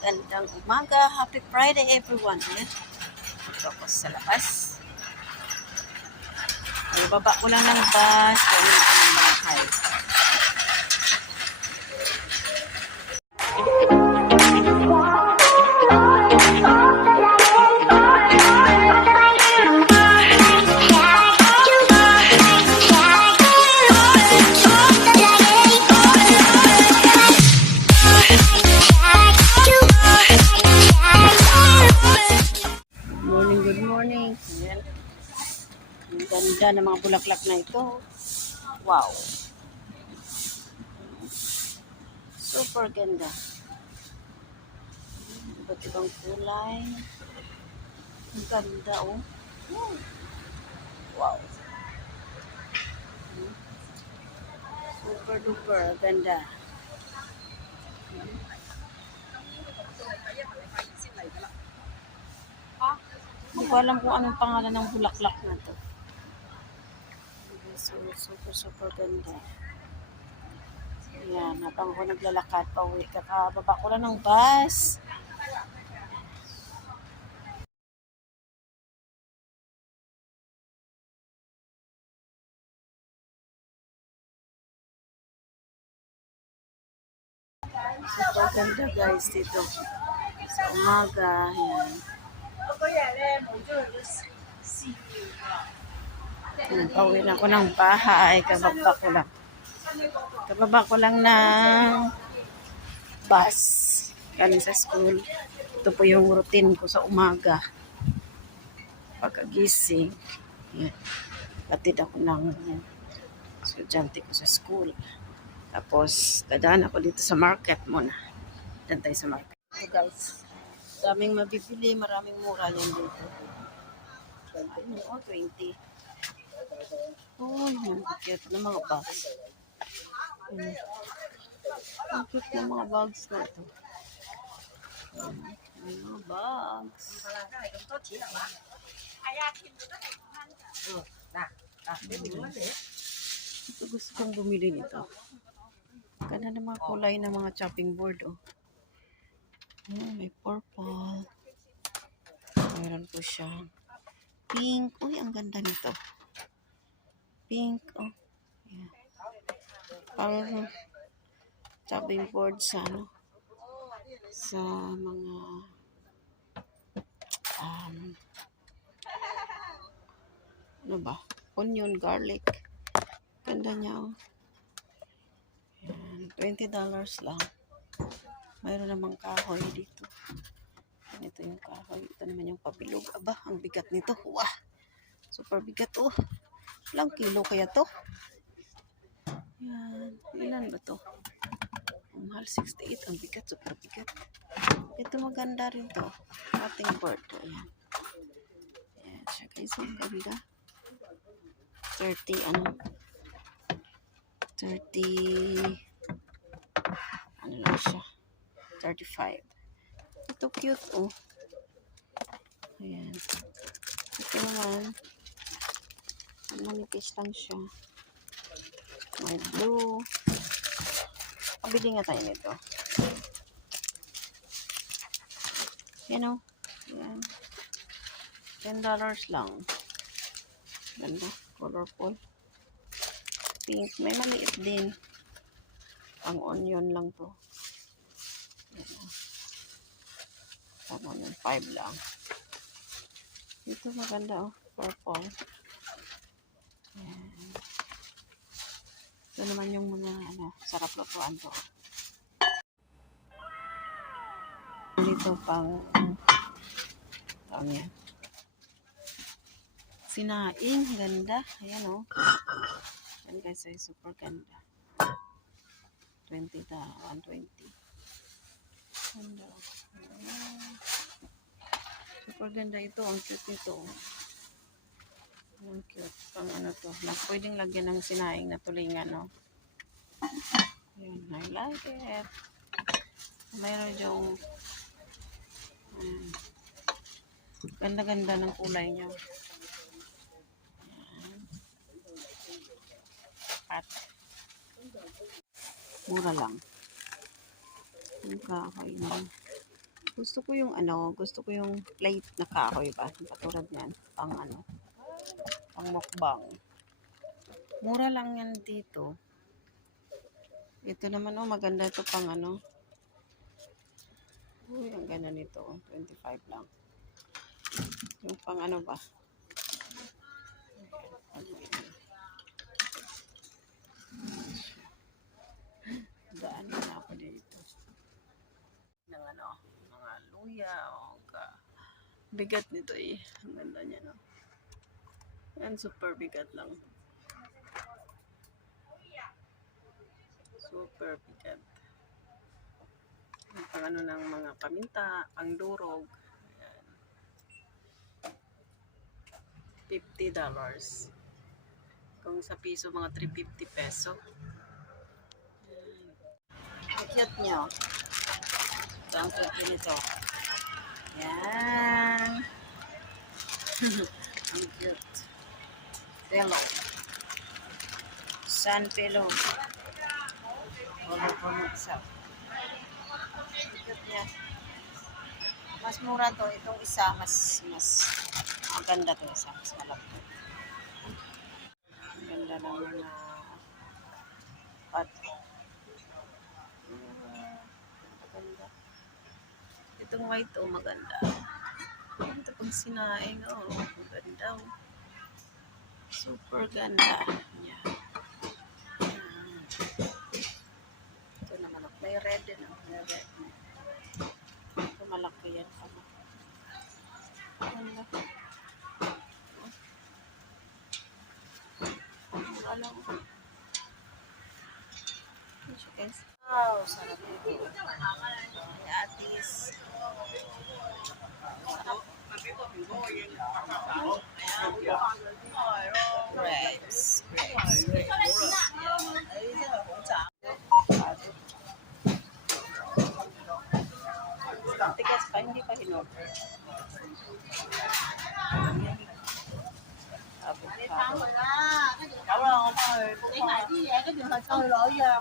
Magandang umaga. Happy Friday everyone. Ayan. Ito ako sa labas. Ay, baba ko lang ng bus. Kaya ko ng bahay. Good ganda ng mga bulaklak na ito. Wow. Super ganda. Iba't ibang kulay. Ang ganda, oh. Wow. Super duper ganda. Hindi ko alam kung anong pangalan ng bulaklak na to. So, super, super ganda. Ayan, habang ako naglalakad pa uwi, kakababa ko lang ng bus. Super ganda guys dito. Sa umaga, ayan. Hmm, Nag-uwi na ako ng bahay. Kababa ko lang. Kababa ko lang ng bus. Galing sa school. Ito po yung routine ko sa umaga. Pagkagising. Latid ako ng estudyante ko sa school. Tapos, dadaan ako dito sa market muna. Dadaan tayo sa market. So guys, daming mabibili, maraming mura yan dito. 20. Oo, oh, yan. Cute ng mga bags. Ayan. Ang cute ng mga bags na ito. Ayan. Ang mga bags. Ito gusto kong bumili nito. Ganda ng mga kulay ng mga chopping board, oh. Ayan, may purple. Mayroon po siya. Pink. Uy, ang ganda nito. Pink, oh. Ayan. Parang chopping board sa ano, sa mga um, ano ba? Onion, garlic. Ganda niya, oh. Ayan, $20 lang. Mayroon namang kahoy dito. Ito yung kahoy. Ito naman yung pabilog. Aba, ang bigat nito. Wah! Super bigat, oh. Ilang kilo kaya to? Yan. Ilan ba to? Mahal 68. Ang bigat. Super bigat. Ito maganda rin to. Ating bird. Ayan. Ayan siya guys. Ang ganda. 30 ano? 30 ano lang siya 35 ito cute oh ayan ito naman manipis lang siya may blue pabili nga tayo nito yan oh yan 10 dollars lang ganda colorful pink. May maliit din. Pang onion lang to. Ayan. Pang onion. 5 lang. Ito maganda oh. Purple. Ayan. Ito naman yung mga ano, sarap lutuan to. Dito pang pang yan. Sinaing. Ganda. Ayan oh. Yan guys ay super ganda. 20 ta, 120. Ganda. Ayan. Super ganda ito. Ang cute nito. Ang cute. Pang ano to. Na, pwedeng lagyan ng sinaing na tulingan, no? Ayan, I like it. Mayroon yung ganda-ganda ng kulay niya. at mura lang yung kahoy na Gusto ko yung ano, gusto ko yung plate na kahoy ba? Katulad niyan, pang ano, pang mukbang. Mura lang yan dito. Ito naman oh, maganda ito pang ano. Uy, ang ganda nito. oh, 25 lang. Yung pang ano ba? Daan na ako dito. Ng ano, mga luya o ka. Bigat nito eh. Ang ganda niya no. Yan, super bigat lang. Super bigat. Yung pang ano ng mga paminta, pang durog. Ayan. $50. Kung sa piso, mga 350 peso. Ang cute. Ito ang cute nito. Yan. ang cute. Puno-puno siya. Ang cute niya. Mas mura to. Itong isa, mas, mas maganda to isa. Mas malaki. Ang ganda ng mga. Ah, Maganda. Itong white oh, maganda. Ito pag sinaing, oh, maganda. oh. Super ganda. Ah. Ito naman, oh, may red din. Oh. May red. Ito malaki yan. Ganda. Guys? Wow, sarap ito. Atis. Grapes. Tigas pa, hindi pa hinog. Abot pa. Cái đường họ trôi lỗi giờ